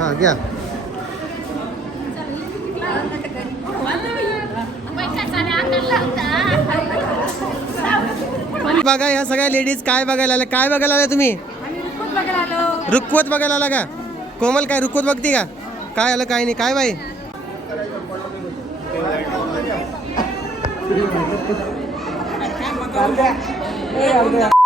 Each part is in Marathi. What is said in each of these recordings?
हां घ्या. बघा ह्या सगळ्या लेडीज काय बघायला आल्या? काय बघायला आल्या तुम्ही? रुकवत बघायला आला का? कोमल काय रुकवत बघती का? काय आलं काय नाही? काय बाई?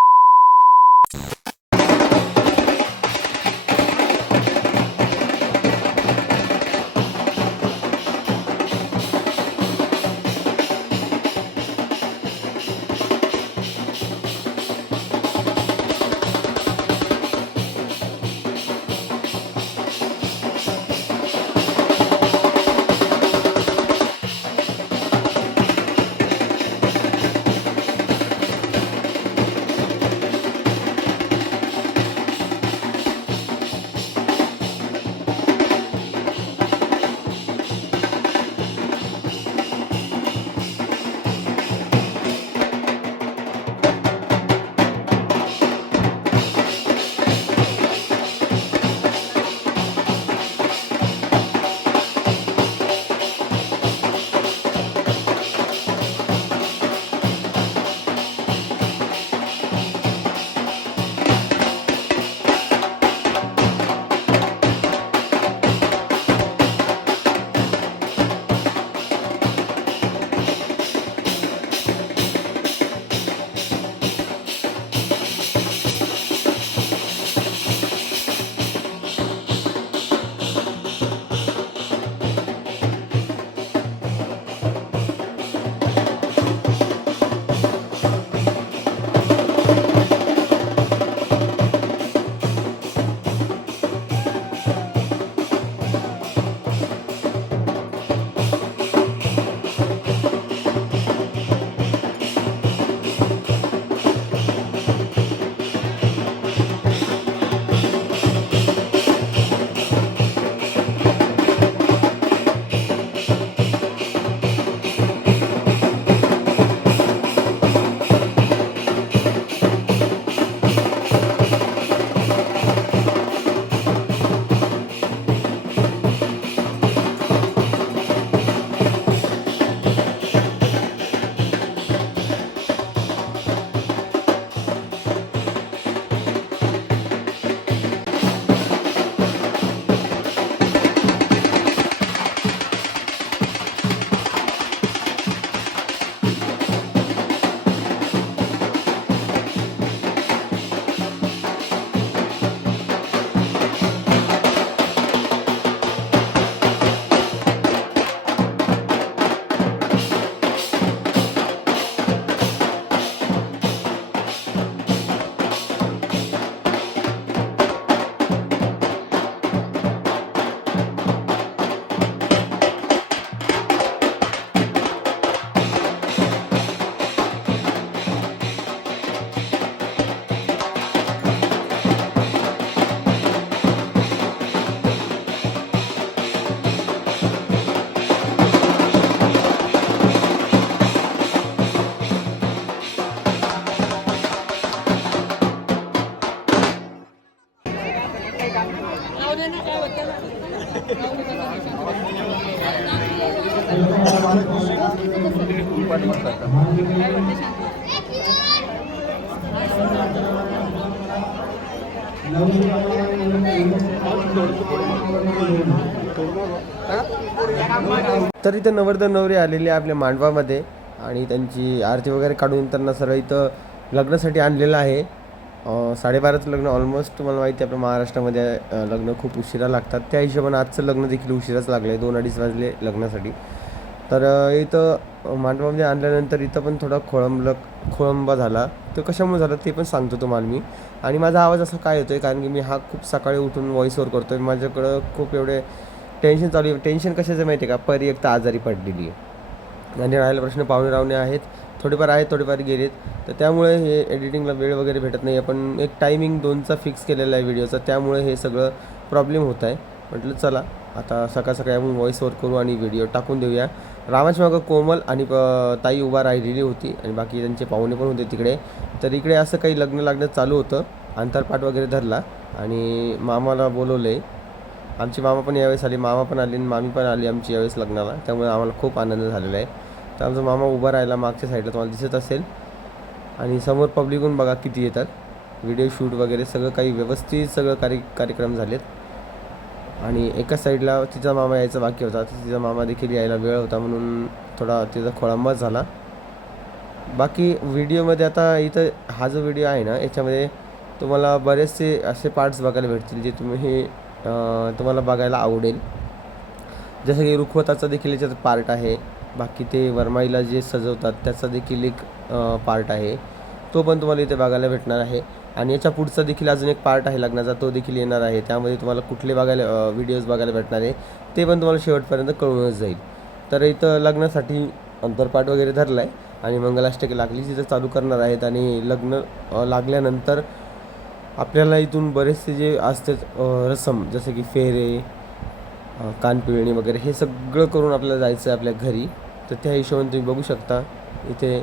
तर इथं नवरदेव नवरी आलेली आहे आपल्या मांडवामध्ये आणि त्यांची आरती वगैरे काढून त्यांना सर्व इथं लग्नासाठी आणलेलं आहे. साडेबाराचं लग्न ऑलमोस्ट मला माहिती आहे आपल्या महाराष्ट्रामध्ये लग्न खूप उशिरा लागतात. त्या हिशोबाने आजचं लग्न देखील उशिराच लागलं आहे दोन अडीच वाजले लग्नासाठी. तर इथं मांडवामध्ये आणल्यानंतर इथं पण थोडा खोळंबलं खोळंबा झाला. तो कशामुळे झाला ते पण सांगतो तुम्हाला मी. आणि माझा आवाज असा काय येतो आहे कारण की मी हा खूप सकाळी उठून व्हॉइस करतो आहे माझ्याकडं खूप एवढे टेन्शन चालू आहे. टेन्शन कशाचं माहिती आहे का? परी एक तर आजारी पडलेली आहे. आणि राहिला प्रश्न पाहुणे रावणे आहेत. थोडेफार आहेत थोडेफार गेलेत. तर त्यामुळे हे एडिटिंगला वेळ वगैरे भेटत नाही. आपण एक टायमिंग दोनचा फिक्स केलेला आहे व्हिडिओचा त्यामुळे हे सगळं प्रॉब्लेम होत आहे. म्हटलं चला आता सकाळ सकाळी आपण व्हॉइस ओव्हर करू आणि व्हिडिओ टाकून देऊया. रामाच्या मागं कोमल आणि प- ताई उभा राहिलेली होती. आणि बाकी त्यांचे पाहुणे पण होते तिकडे. तर इकडे असं काही लग्न लागणं चालू होतं. अंतरपाठ वगैरे धरला. आणि मामाला बोलवलं आहे आमची मामा पण यावेळेस आली मामा पण आली आणि मामी पण आली आमची यावेळेस लग्नाला. त्यामुळे आम्हाला खूप आनंद झालेला आहे. तर आमचा मामा उभा राहिला मागच्या साईडला तुम्हाला दिसत असेल. आणि समोर पब्लिकहून बघा किती येतात. व्हिडिओ शूट वगैरे सगळं काही व्यवस्थित सगळं कार्य कार्यक्रम झालेत. आणि एका साईडला तिचा मामा यायचा बाकी होता. तर तिचा मामा देखील यायला वेळ होता म्हणून थोडा तिचा खोळंबाच झाला. बाकी व्हिडिओमध्ये आता इथं हा जो व्हिडिओ आहे ना याच्यामध्ये तुम्हाला बरेचसे असे पार्ट्स बघायला भेटतील जे तुम्ही हे तुम्हाला बघायला आवडेल. जसं की रुखवताचा देखील याच्यात पार्ट आहे. बाकी ते वरमाईला जे सजवतात त्याचा देखील एक पार्ट आहे. तो पण तुम्हाला इथे बघायला भेटणार आहे. आणि याच्या पुढचा देखील अजून एक पार्ट आहे लग्नाचा तो देखील येणार आहे. त्यामध्ये तुम्हाला कुठले बघायला व्हिडिओज बघायला भेटणार आहे ते पण तुम्हाला शेवटपर्यंत कळूनच जाईल. तर इथं लग्नासाठी अंतरपाठ वगैरे धरला आहे आणि मंगलाष्टके लागली तिथं चालू करणार आहेत. आणि लग्न लागल्यानंतर आपल्याला इथून बरेचसे जे असते रसम जसं की फेरे कानपिळणी वगैरे हे सगळं करून आपल्याला जायचं आहे आपल्या घरी. तर त्या हिशोबाने तुम्ही बघू शकता. इथे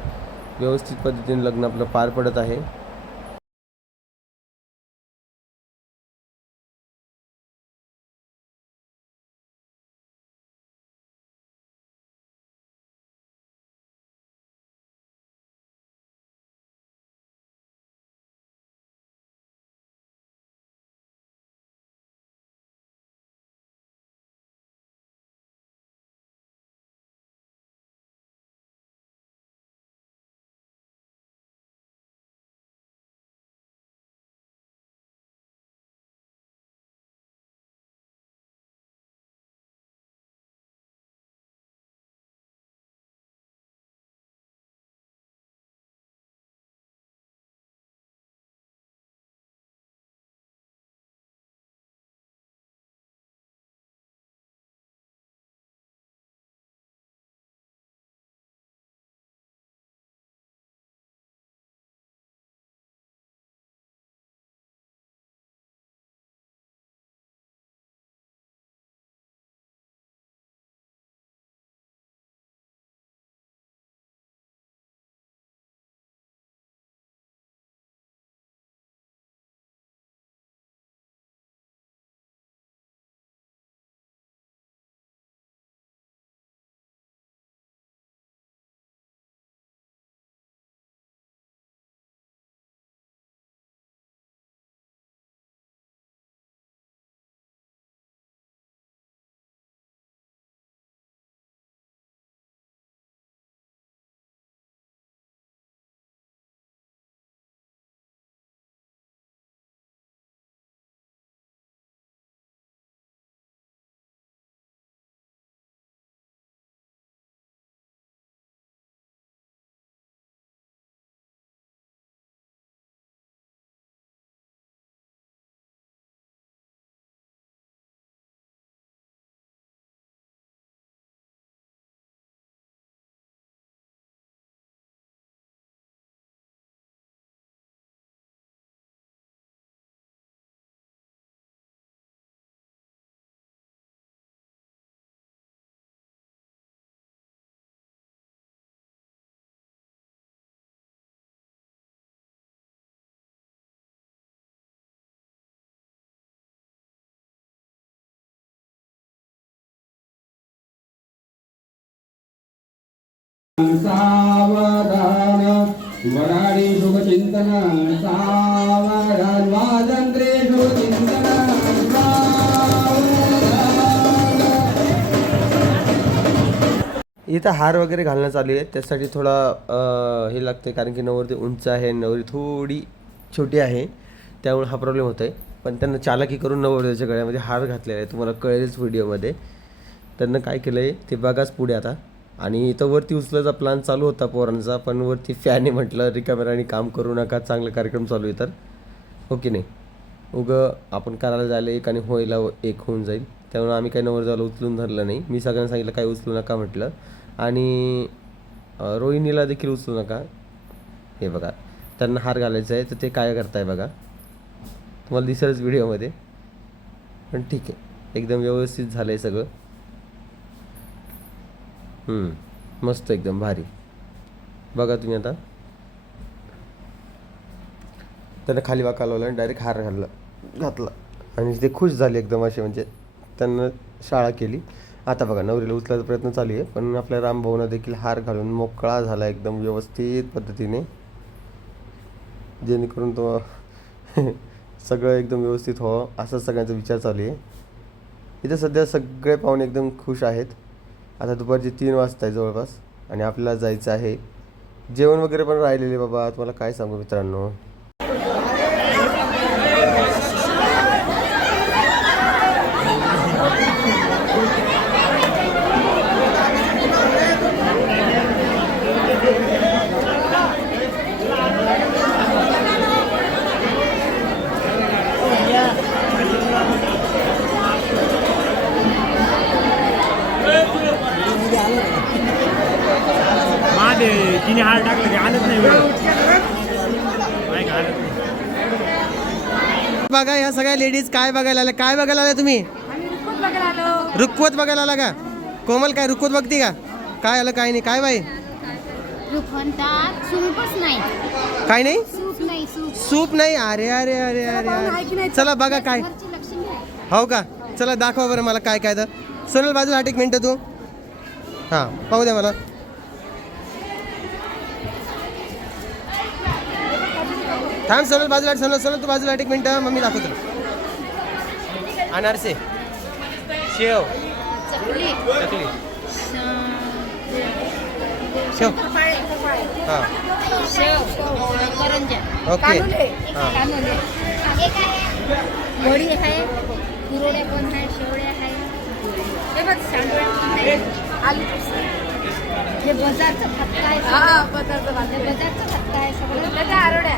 व्यवस्थित पद्धतीने लग्न आपलं पार पडत आहे. इथं हार वगैरे घालणं चालू आहे. त्यासाठी थोडा हे हे लागते कारण की नवरती उंच आहे नवरी थोडी छोटी आहे. त्यामुळे हा प्रॉब्लेम होतो आहे पण त्यांना चालाकी करून नवरदेवाच्या गळ्यामध्ये हार घातलेला आहे. तुम्हाला कळेलच व्हिडिओमध्ये त्यांना काय केलं आहे ते बघाच पुढे आता. आणि इथं वरती उचलायचा प्लॅन चालू होता पोरांचा पण वरती फॅने म्हटलं रिकाम्याने काम करू नका चांगला कार्यक्रम चालू आहे तर. हो की नाही? उगं आपण करायला जायला एक आणि होयला एक होऊन जाईल. त्यामुळे आम्ही काही नवर जायला उचलून धरलं नाही. मी सगळ्यांना सांगितलं काही उचलू नका म्हटलं. आणि रोहिणीला देखील उचलू नका. हे बघा त्यांना हार घालायचा आहे तर ते काय करताय बघा. तुम्हाला दिसेलच व्हिडिओमध्ये पण ठीक आहे. एकदम व्यवस्थित झालं आहे सगळं. हम्म, मस्त एकदम भारी. बघा तुम्ही आता. त्यानं खाली वाका लावला आणि डायरेक्ट हार घालला घातला. आणि ते खुश झाले एकदम असे म्हणजे त्यांना शाळा केली. आता बघा नवरीला उचलायचा प्रयत्न चालू आहे पण आपल्या रामभाऊनं देखील हार घालून मोकळा झाला एकदम व्यवस्थित पद्धतीने. जेणेकरून तो सगळं एकदम व्यवस्थित व्हावं असा सगळ्यांचा विचार चालू आहे. इथे सध्या सगळे पाहुणे एकदम खुश आहेत. आता दुपारचे तीन वाजता आहे जवळपास आणि आपल्याला जायचं आहे. जेवण वगैरे पण राहिलेले बाबा तुम्हाला काय सांगू मित्रांनो माझे तिने हार टाकलं ते आलंच नाही वेळ नाही का आलंच नाही बघा ह्या सगळ्या लेडीज काय बघायला आल्या. काय बघायला आल्या तुम्ही? रुखवत बघायला आला. का? कोमल काय रुखवत बघते का? काय आलं काय नाही? काय बाई? काय नाही? सूप नाही सूप. सूप नाही? अरे अरे अरे अरे? चला बघा काय. हो का? चला दाखवा बरं मला काय काय तर. सोनल बाजूला हट एक मिनटं तू. हां पाहू द्या मला. थांब सोनल बाजूला सोनल सोनल तू बाजूला एक मिनटं मग मी दाखवतो अनारसे. शेव. चकली. शेव. हां. ओके. हां. हे? वडी आहे. कुरोड्या पण आहे शेवड्या आहे हे बघ आहे. आलू आहे. हे बजारचं फटका आहे. सगळं. पदार्थ भात. बजारचं फटका आहे. सगळं. त्याच्या आरोड्या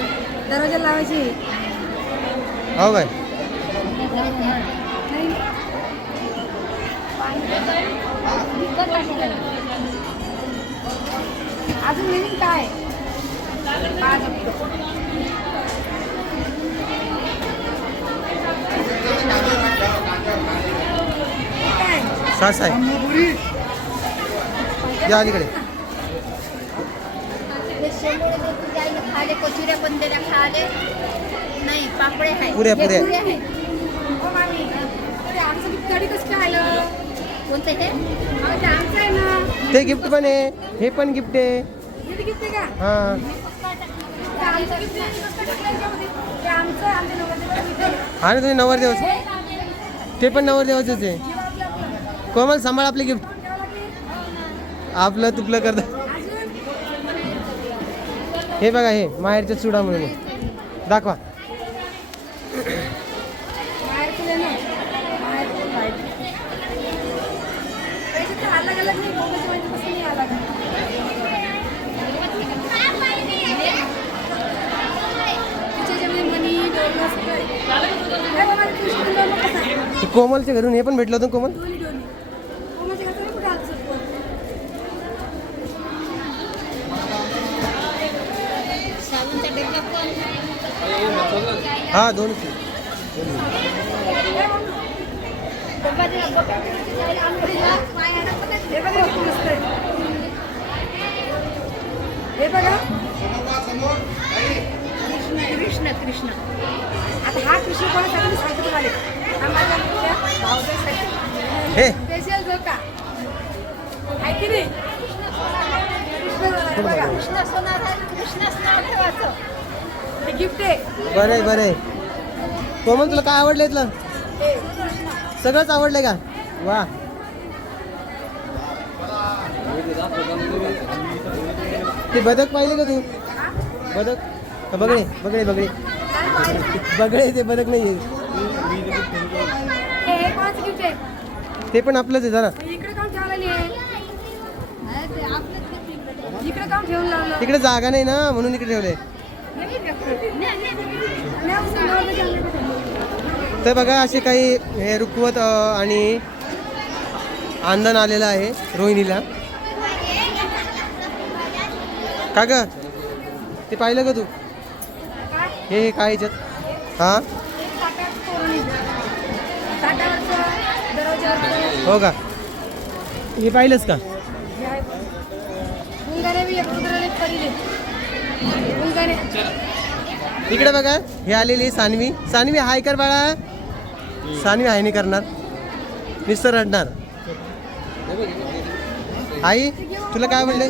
दरवाजा लावायची हो काय. अजून हप्ते. काय सास आहे या अलीकडे हे शेंगोळे जे तुझ्या आईनं खाले कचुऱ्या पण दिल्या खाले. नाही पापडे आहे पुऱ्या, हे पुऱ्या. पुऱ्या आहे मामी ते आमचं गिफ्ट गाडी कसं काय आलं? कोणतं अहो, ते आमचं आहे ना. ते गिफ्ट पण आहे. हे पण गिफ्ट आहे. हे गिफ्ट आहे का? हां. ते आमचं आहे, कसं काय टाकलं याच्यामध्ये? ते आमचं आहे, आमच्या नवरदेवाचं gift आहे. आणि तुझे नवरदेवाच. हे? ते पण नवरदेवाचंच आहे. कोमल सांभाळ आपले गिफ्ट. आपलं तुपलं करता. हे बघा हे माहेरच्या चुडा म्हणून. दाखवा बाहेर तुला ना बाहेर तुला बाहेर. पैसे तर अलग अलग नाही बोंबाची भाजी कसं नाही अलग तिच्या ज्यामध्ये मनी डोलं सगळं आहे. हे बाबा, ते कृष्ण डोलं कसं आहे? ते कोमलच्या घरून हे पण भेटलं होतं कोमल डोली डोली कोणाच्या घरचं नाही कुठे आलं सगळं. साबणचा डब्बा पण हा दोन डब्बा दिला बघा. तुझ्या आईला आणून दिला. पायाला हे आहे. हे बघा. कृष्ण कृष्ण. आता हा कृष्ण कोणासाठी सांगते तुम्हाला भावजासाठी हे. स्पेशल जोका आहे की नाही? कृष्ण हे बघा कृष्ण सोनार आहे. कृष्णच नाव ठेवायचं गिफ्ट आहे. बरं आहे बरं आहे. कोमल तुला काय आवडलं इथलं? सगळंच आवडलंय का? वा. ते बदक पाहिले का तू? बदक? बगळे बगळे बगळे बगळे ते बदक नाही ते पण आपलंच आहे जरा. तिकडे जागा नाही ना म्हणून इकडे ठेवले तर बघा असे काही हे रुखवत आणि आंदण आलेलं आहे रोहिणीला. का ग? ते पाहिलं का तू? हे हे काय याच्यात? हां? हो का? हे पाहिलंच का हे आहे बघ. गुंगारे बी एक रुद्राला एक परीले गुंगारे इकडे बघा हे आलेली सानवी. सानवी हाय कर बाळा. सानवी हाय नाही करणार. मिस्टर रडणार. आई तुला काय म्हणले?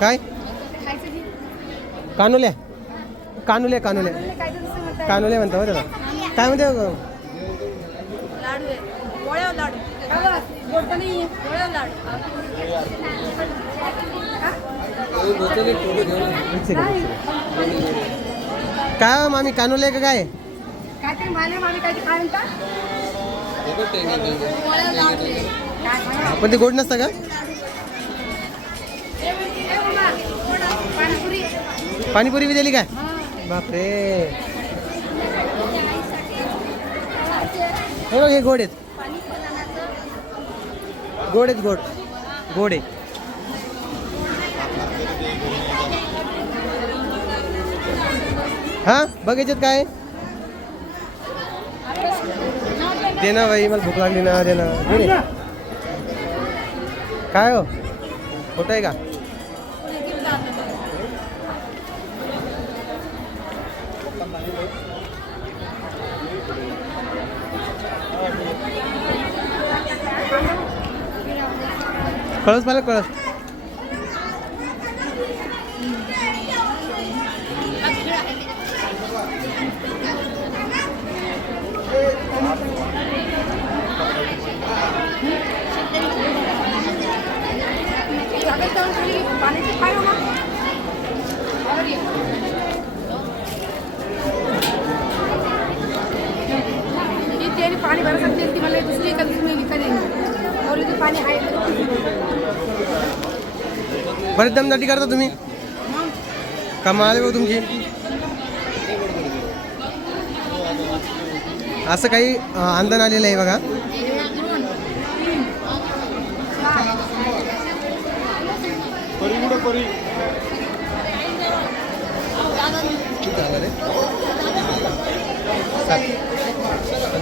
काय? खायचं की कानुल्या कानुल्या. कानुल्या म्हणता बरं. काय म्हणते हो? लाडू आहे गोळ्यावर लाडू का बरं? गोड तर नाही आहे गोळ्यावर लाडू काय? हो मामी कानुल्या का काय काहीतरी माले काहीतरी म्हणा? पण ते गोड नसतं का? पाणीपुरी. बी दिली काय? बापरे. हे बघ हे गोड आहेत. गोड आहेत गोड. गोड आहे. हा? बघ काय? दे ना बाई मला भूक लागली ना दे ना. काय हो? खोटं आहे का? कळस मला कळस लागेल तर खाली पाण्याची पाय मामा बरोबर आहे. ती त्याने पाणी भरा सांगते ती मला दुसरी एका दुसरी विकत येईल और इथे पाणी आहे बरेच दमदाटी करता तुम्ही? कमाल आहे बघ तुमची. असं काही अं, आलेलं आहे बघा. किती झालं रे? सात.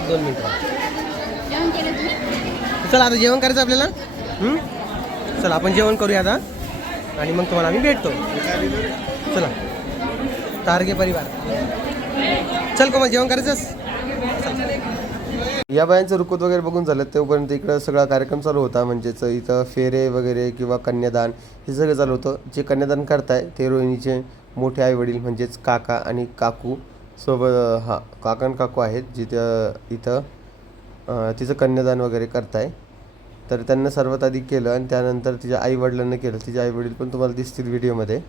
दोन मिनटं. चला आता जेवण करायचं आपल्याला? चला आपण जेवण करूया आता. आणि मग तुम्हाला आम्ही भेटतो. चला. तारगे परिवार. चल कोमल जेवण करायचंस? या बायांचं रुकवत वगैरे बघून झालं तोपर्यंत इकडं सगळा कार्यक्रम चालू होता. म्हणजेच इथं फेरे वगैरे किंवा कन्यादान हे सगळं चालू होतं. जे कन्यादान करताय ते रोहिणीचे मोठे आई वडील म्हणजेच काका आणि काकू सोबत हा काका आणि काकू आहेत जिथं इथं तिचं कन्यादान वगैरे करताय. तर त्यांना सर्वात आधी केलं आणि त्यानंतर तिच्या आईवडिलांना केलं. तिचे आईवडील पण तुम्हाला दिसतील व्हिडिओमध्ये.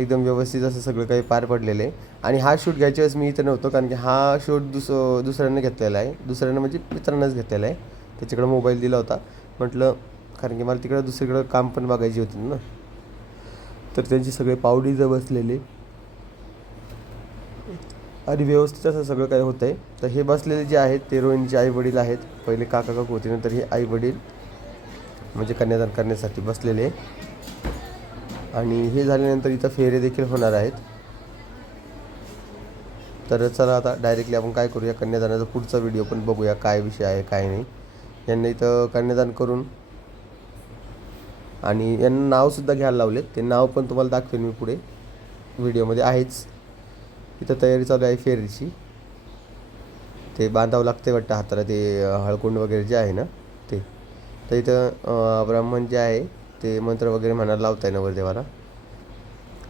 एकदम व्यवस्थित असं सगळं काही पार पडलेलं आहे. आणि हा शूट घ्यायच्या वेळेस मी इथं नव्हतो कारण की हा शूट दुस दुसऱ्यानं घेतलेला आहे. दुसऱ्यानं म्हणजे मित्रांनाच घेतलेला आहे. त्याच्याकडे मोबाईल दिला होता. म्हटलं कारण की मला तिकडं दुसरीकडं काम पण बघायची होती ना. तर त्यांची सगळे पावडी जर बसलेले. आणि व्यवस्थित असं सगळं काही होतं आहे तर हे बसलेले जे आहेत ते रोहिणीचे आई वडील आहेत. पहिले काका काकू होते नंतर हे आई वडील म्हणजे कन्यादान करण्यासाठी बसलेले. आणि हे झाल्यानंतर इथं फेरे देखील होणार आहेत. तर चला आता डायरेक्टली आपण काय करूया कन्यादानाचा पुढचा व्हिडिओ पण बघूया काय विषय आहे काय नाही. यांना इथं कन्यादान करून आणि यांना नावसुद्धा घ्यायला लावलेत. ते नाव पण तुम्हाला दाखवेन मी पुढे. व्हिडिओमध्ये आहेच. इथं तयारी चालू आहे फेरीची. ते बांधावं लागते वाटतं हाताला ते हळकुंड वगैरे जे आहे ना ते. तर इथं ब्राह्मण जे आहे ते मंत्र वगैरे म्हणायला लावत आहे नवरदेवाला.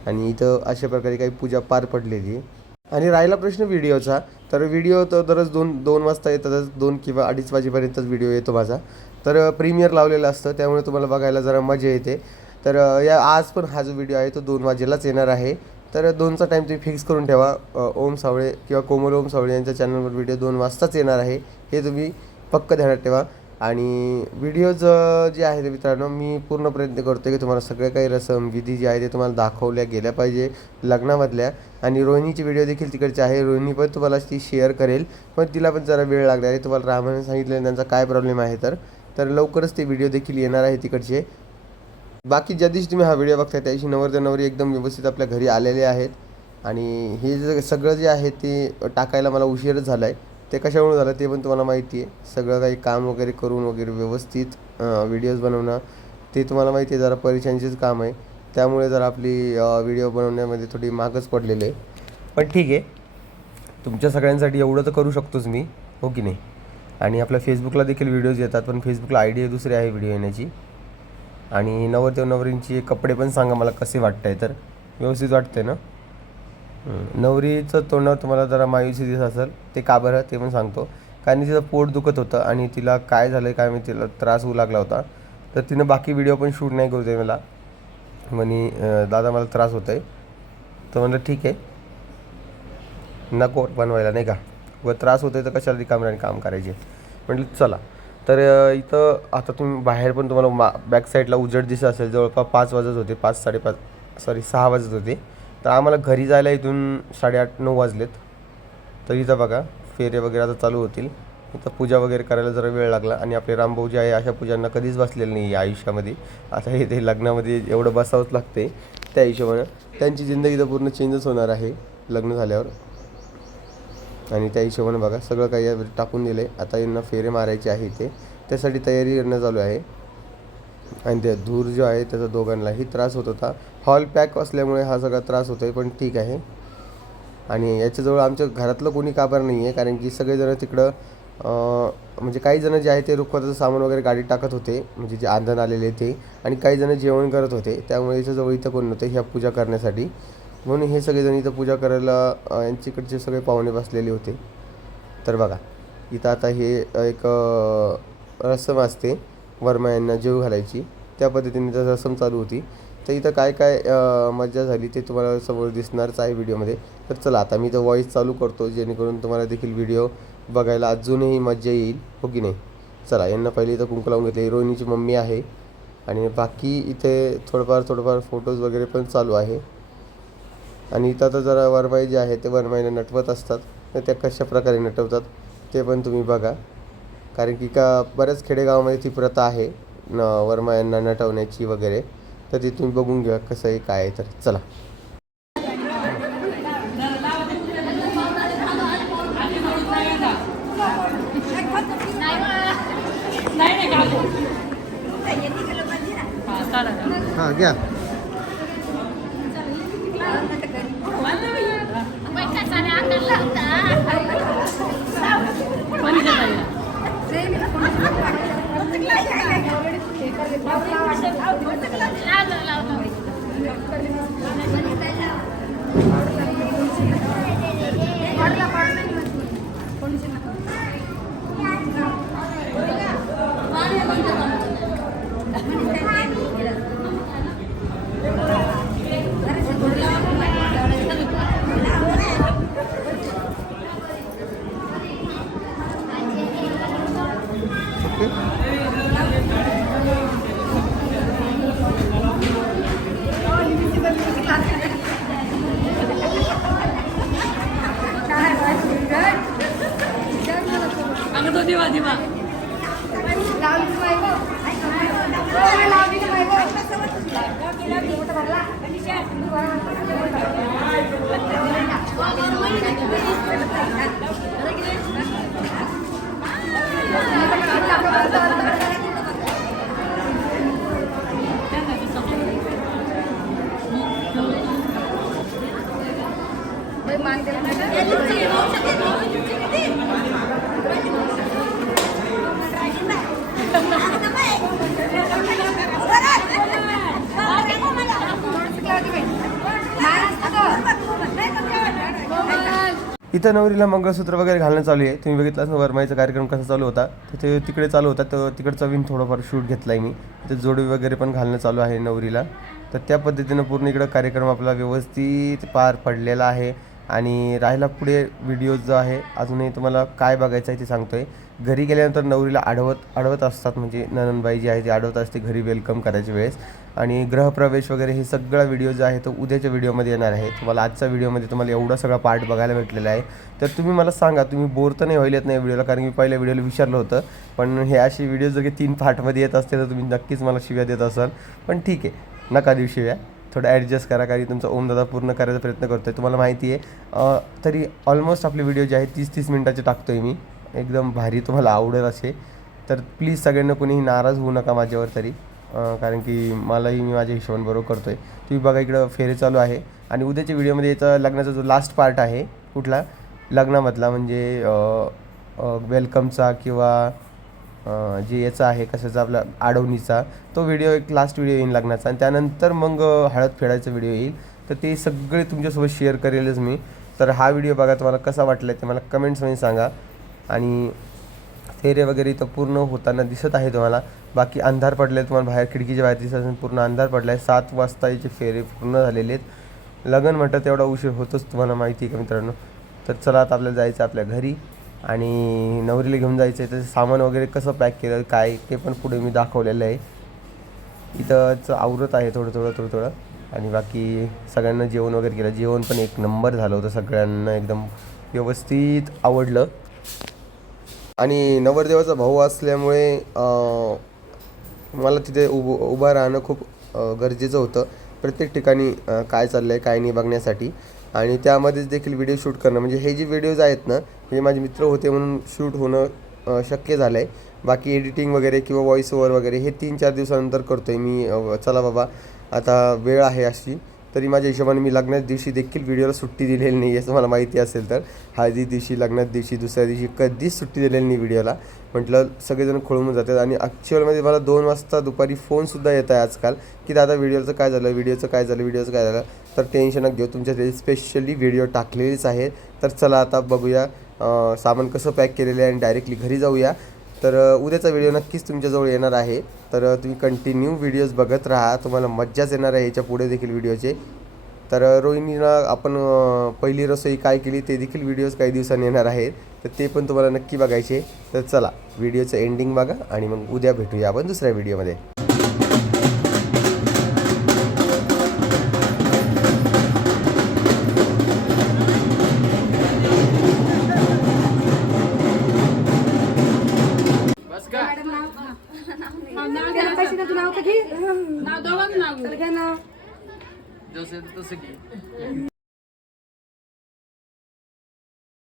आणि इथं अशा प्रकारे काही पूजा पार पडलेली. आहे आणि राहिला प्रश्न व्हिडिओचा तर व्हिडिओ तर दररोज दोन दोन वाजता येतातच दोन किंवा अडीच वाजेपर्यंतच व्हिडिओ येतो माझा. तर प्रीमियर लावलेलं असतं त्यामुळे तुम्हाला बघायला जरा मजा येते. तर या आज पण हा जो व्हिडिओ आहे तो दोन वाजेलाच येणार आहे. तर दोनचा टाईम तुम्ही फिक्स करून ठेवा. ओम सावळे किंवा कोमल ओम सावळे यांच्या चॅनलवर व्हिडिओ दोन वाजताच येणार आहे. हे तुम्ही पक्क ध्यानात ठेवा. आणि व्हिडिओज जे आहेत मित्रांनो मी पूर्ण प्रयत्न करतो की तुम्हाला सगळे काही रसम विधी जे आहे ते तुम्हाला दाखवल्या गेल्या पाहिजे लग्नामधल्या. आणि रोहिणीची व्हिडिओ देखील तिकडची आहे. रोहिणी पण तुम्हाला ती शेअर करेल. पण तिला पण जरा वेळ लागला आहे. तुम्हाला रामाने सांगितलं त्यांचा काय प्रॉब्लेम आहे तर. तर लवकरच ते व्हिडिओ देखील येणार आहे तिकडचे. बाकी ज्या दिवशी तुम्ही हा व्हिडिओ बघताय त्या दिवशी नवरदेव नवरी एकदम व्यवस्थित आपल्या घरी आलेले आहेत. आणि हे जे सगळं जे आहे ते टाकायला मला उशीरच झाला आहे ते कशामुळे झालं ते पण तुम्हाला माहिती आहे. सगळं काही काम वगैरे करून वगैरे व्यवस्थित व्हिडिओज बनवणं ते तुम्हाला माहिती आहे. जरा परीक्षांचेच काम आहे. त्यामुळे जरा आपली व्हिडिओ बनवण्यामध्ये थोडी मागच पडलेली आहे. पण ठीक आहे. तुमच्या सगळ्यांसाठी एवढं तर करू शकतोच मी. हो की नाही? आणि आपल्या फेसबुकला देखील व्हिडिओज येतात पण फेसबुकला आयडिया दुसरी आहे व्हिडिओ येण्याची. आणि नवरदेव नवरींचे कपडे पण सांगा मला कसे वाटत आहे तर. व्यवस्थित वाटतंय ना? नवरीचं तोंडावर तुम्हाला जरा मायुसी दिसत असेल ते का बरं ते पण सांगतो. कारण तिचं पोट दुखत होतं आणि तिला काय झालं काय मी तिला त्रास होऊ लागला होता. तर तिनं बाकी व्हिडिओ पण शूट नाही करू दे मला. म्हणे दादा मला त्रास होत आहे तर म्हणलं ठीक आहे. नको बनवायला नाही का? व त्रास होतोय तर कशाला रिकामराने काम करायचे? म्हटलं चला. तर इथं आता तुम्ही बाहेर पण तुम्हाला मा बॅक साईडला उजड दिसत असेल. जवळपास पाच वाजत होते पाच साडेपाच सॉरी सहा वाजत होते. तर आम्हाला घरी जायला इथून साडेआठ नऊ वाजलेत. तर इथं बघा फेरे वगैरे आता चालू होतील. इथं पूजा वगैरे करायला जरा वेळ लागला आणि आपले रामभाऊ जे आहे अशा पूजांना कधीच बसलेलं नाही आयुष्यामध्ये. आता हे ते लग्नामध्ये एवढं बसावंच लागते त्या हिशोबानं. त्यांची जिंदगी तर पूर्ण चेंजच होणार आहे लग्न झाल्यावर. आणि त्या हिशोबाने बघा सगळं काही टाकून दिलं आहे आता यांना फेरे मारायचे आहे ते त्यासाठी तयारी करणं चालू आहे. आणि ते धूर जो आहे त्याचा दोघांनाही त्रास होत होता. हॉल पॅक असल्यामुळे हा सगळा त्रास होतो आहे पण ठीक आहे. आणि याच्याजवळ आमच्या घरातलं कोणी काबार नाही आहे कारण की सगळेजणं तिकडं म्हणजे काही जणं जे आहे ते रुखवताचं सामान वगैरे गाडीत टाकत होते म्हणजे जे आंधण आलेले ते. आणि काही जणं जेवण करत होते त्यामुळे याच्याजवळ इथं कोण नव्हते ह्या पूजा करण्यासाठी. म्हणून हे सगळेजण इथं पूजा करायला यांच्याकडचे सगळे पाहुणे बसलेले होते. तर बघा इथं आता हे एक रस्सम रसम असते. वर्मा यांना जेव घालायची. त्या पद्धतीने तर रसम चालू होती. तर इथं काय काय मजा झाली ते तुम्हाला समोर दिसणारच आहे व्हिडिओमध्ये. तर चला आता मी तर व्हॉईस चालू करतो जेणेकरून तुम्हाला देखील व्हिडिओ बघायला अजूनही मजा येईल. हो की नाही? चला यांना पहिले इथं कुंकू लावून घेतले. रोहिणीची मम्मी आहे. आणि बाकी इथे थोडंफार थोडंफार फोटोज वगैरे पण चालू आहे. आणि इथं आता जरा वरमाई जे आहे ते वरमाईला नटवत असतात. तर त्या कशा प्रकारे नटवतात ते पण तुम्ही बघा. कारण की का बऱ्याच खेडेगावामध्ये ती प्रथा आहे न वरमायांना नटवण्याची वगैरे तर ती तुम्ही बघून घ्या कसं आहे काय आहे तर चला हां घ्या લાવ લાવ લાવ. લાવ इथं नवरीला मंगळसूत्र वगैरे घालणं चालू आहे. तुम्ही बघितलं असं वरमाईचा कार्यक्रम कसा चालू होता. तिथे तिकडे चालू होता. तर तिकडचा विन थोडंफार शूट घेतला आहे मी. तिथे जोडवी वगैरे पण घालणं चालू आहे नवरीला. तर त्या पद्धतीनं पूर्ण इकडं कार्यक्रम आपला व्यवस्थित पार पडलेला आहे. आणि राहिला पुढे व्हिडिओ जो आहे अजूनही तुम्हाला काय बघायचं आहे ते सांगतो आहे घरी गेल्यानंतर नवरीला आढवत आढवत असतात. म्हणजे ननंदबाई जी आहे ती अडवत असते घरी वेलकम करायच्या वेळेस. आणि ग्रहप्रवेश वगैरे हे सगळा व्हिडिओ जो आहे तो उद्याच्या व्हिडिओमध्ये येणार आहे. तुम्हाला आजच्या व्हिडिओमध्ये तुम्हाला एवढा सगळा पार्ट बघायला भेटलेला आहे. तर तुम्ही मला सांगा तुम्ही बोर तर नाही होईल येत नाही व्हिडिओला कारण मी पहिल्या व्हिडिओला विचारलं होतं. पण हे असे व्हिडिओ जर तीन पार्टमध्ये येत असते तर तुम्ही नक्कीच मला शिव्या देत असाल. पण ठीक आहे नका देऊ शिव्या. थोडं ॲडजस्ट करा कारण तुमचा ओमदादा पूर्ण करायचा प्रयत्न करतो आहे तुम्हाला माहिती आहे तरी ऑलमोस्ट आपले व्हिडिओ जे आहे तीस तीस मिनटाचे टाकतो आहे मी. एकदम भारी तुम्हाला आवडेल असे. तर प्लीज सगळ्यांना कोणीही नाराज होऊ नका माझ्यावर तरी. कारण की मलाही मी माझ्या हिशोबाने बरोबर करतो आहे तुम्ही बघा इकडं फेरे चालू आहे. आणि उद्याच्या व्हिडिओमध्ये याचा लग्नाचा जो लास्ट पार्ट आहे कुठला? लग्नामधला म्हणजे वेलकमचा किंवा जे याचा आहे कशाचा आपला आडवणीचा तो व्हिडिओ एक लास्ट व्हिडिओ येईल लग्नाचा. आणि त्यानंतर मग हळद फेडायचा व्हिडिओ येईल. तर ते सगळे तुमच्यासोबत शेअर करेलच मी. तर हा व्हिडिओ बघा तुम्हाला कसा वाटला ते मला कमेंट्समध्ये सांगा. आणि फेरे वगैरे इथं पूर्ण होताना दिसत आहे तुम्हाला. बाकी अंधार पडले तुम्हाला बाहेर खिडकीच्या बाहेर दिसत असेल पूर्ण अंधार पडला आहे सात वाजता याचे फेरे पूर्ण झालेले आहेत लग्न म्हटलं तेवढा उशीर होतोच तुम्हाला माहिती आहे का मित्रांनो? तर चला आता आपल्याला जायचं आपल्या घरी आणि नवरीला घेऊन जायचं आहे त्याचं सामान वगैरे कसं पॅक केलं काय ते पण पुढे मी दाखवलेलं आहे. इथंच आवरत आहे थोडं थोडं थोडं थोडं. आणि बाकी सगळ्यांना जेवण वगैरे केलं. जेवण पण एक नंबर झालं होतं सगळ्यांना एकदम व्यवस्थित आवडलं. आणि नवरदेवाचा भाऊ असल्यामुळे मला तिथे उभं उभं राहणं खूप गरजेचं होतं. प्रत्येक ठिकाणी काय चाललं आहे काय नाही बघण्यासाठी. आणि त्यामध्येच देखील व्हिडिओ शूट करणं. म्हणजे हे जे व्हिडिओज आहेत ना हे माझे मित्र होते म्हणून शूट होणं शक्य झालं आहे बाकी एडिटिंग वगैरे किंवा व्हॉइस ओवर वगैरे हे तीन चार दिवसानंतर करतो आहे मी चला बाबा आता वेळ आहे अशी. तरी माझ्या हिशोबाने मी लग्नाच्या दिवशी देखील व्हिडिओला सुट्टी दिलेली नाही आहे तुम्हाला माहिती असेल तर. हळदी दिवशी लग्नाच्या दिवशी दुसऱ्या दिवशी कधीच सुट्टी दिलेली नाही व्हिडिओला. म्हटलं सगळेजण खोळून जातात आणि ॲक्च्युअलमध्ये मला दोन वाजता दुपारी फोनसुद्धा येत आहे आजकाल की दादा व्हिडिओचं काय झालं? व्हिडिओचं काय झालं? व्हिडिओचं काय झालं? तर टेन्शन घेऊ. तुमच्यासाठी स्पेशली व्हिडिओ टाकलेलीच आहे तर चला आता बघूया सामान कसं पॅक केलेलं आहे आणि डायरेक्टली घरी जाऊया. तर उद्याचा व्हिडिओ नक्कीच तुमच्याजवळ येणार आहे. तर तुम्ही कंटिन्यू व्हिडिओज बघत राहा. तुम्हाला मज्जाच येणार आहे याच्यापुढे देखील व्हिडिओचे तर रोहिणीनं रोहिणीला आपण पहिली रसोई काय केली ते देखील व्हिडिओज काही दिवसांनी येणार आहेत. तर ते पण तुम्हाला नक्की बघायचे तर चला व्हिडिओचं एंडिंग बघा आणि मग उद्या भेटूया आपण दुसऱ्या व्हिडिओमध्ये